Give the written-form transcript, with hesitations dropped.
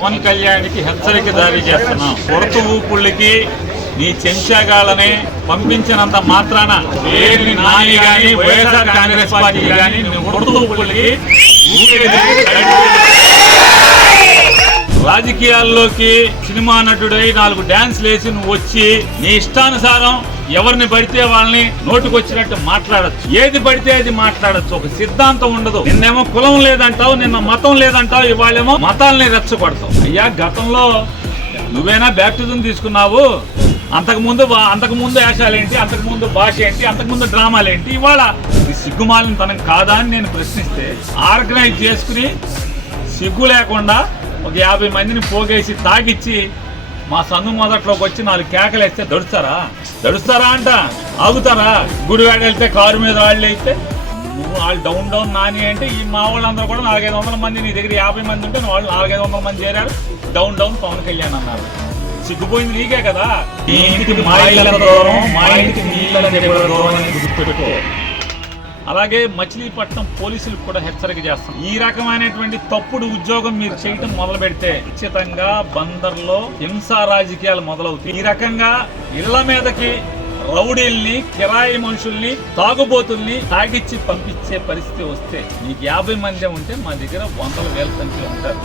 పవన్ కళ్యాణ్కి హెచ్చరిక జారీ చేస్తున్నాం. కొరత ఊపుళ్ళకి నీ చెంచాగాళ్ళని పంపించినంత మాత్రాన వేరిని నాని గాని వైఎస్ఆర్ కాంగ్రెస్ పార్టీ గాని కొరత ఊపుళ్ళకి రాజకీయాల్లోకి సినిమా నటుడై 4 డాన్స్లు వేసి నువ్వు వచ్చి నీ ఇష్టానుసారం ఎవరిని పడితే వాళ్ళని నోటుకొచ్చినట్టు మాట్లాడచ్చు, ఏది పడితే అది మాట్లాడచ్చు. ఒక సిద్ధాంతం ఉండదు. నిన్నేమో కులం లేదంటావు, నిన్న మతం లేదంటావు, ఇవాళేమో మతాలని రెచ్చగొడతావు. అయ్యా, గతంలో నువ్వేనా బ్యాప్టిజం తీసుకున్నావు? అంతకుముందు వేషాలేంటి, అంతకుముందు భాష ఏంటి, అంతకుముందు డ్రామాలేంటి? ఇవాళ ఇది సిగ్గుమాలిన తనం కాదా అని నేను ప్రశ్నిస్తే, ఆర్గనైజ్ చేసుకుని సిగ్గు లేకుండా ఒక 50 మందిని పోగేసి తాగిచ్చి మా సంఘం మొదట్లోకి వచ్చి 4 కేకలు వేస్తే దడుస్తారా అంట, ఆగుతారా? గుడివాడ వెళ్తే కారు మీద వాళ్ళు అయితే నువ్వు వాళ్ళు డౌన్ నాని అంటే ఈ మా వాళ్ళందరూ కూడా 400-500 మంది, నీ దగ్గర 50 మంది ఉంటే వాళ్ళు 400-500 మంది చేరారు. డౌన్ పవన్ కళ్యాణ్ అన్నారు. సిగ్గుపోయింది నీకే కదా. ఈ ఇంటికి మా ఇళ్ళ దూరం, మా ఇంటికి నీ ఇళ్ళ దూరం అని గుర్తుపెట్టుకో. అలాగే మచిలీపట్నం పోలీసులకు కూడా హెచ్చరిక చేస్తాం. ఈ రకమైనటువంటి తప్పుడు ఉద్యోగం మీరు చేయటం మొదలు పెడితే ఖచ్చితంగా బందర్లో హింసా రాజకీయాలు మొదలవుతాయి. ఈ రకంగా ఇళ్ల మీదకి రౌడీల్ని, కిరాయి మనుషుల్ని, తాగుబోతుల్ని తాగిచ్చి పంపించే పరిస్థితి వస్తే మీకు 50 మంది ఉంటే మా దగ్గర 100,000 సంఖ్యలో ఉంటారు.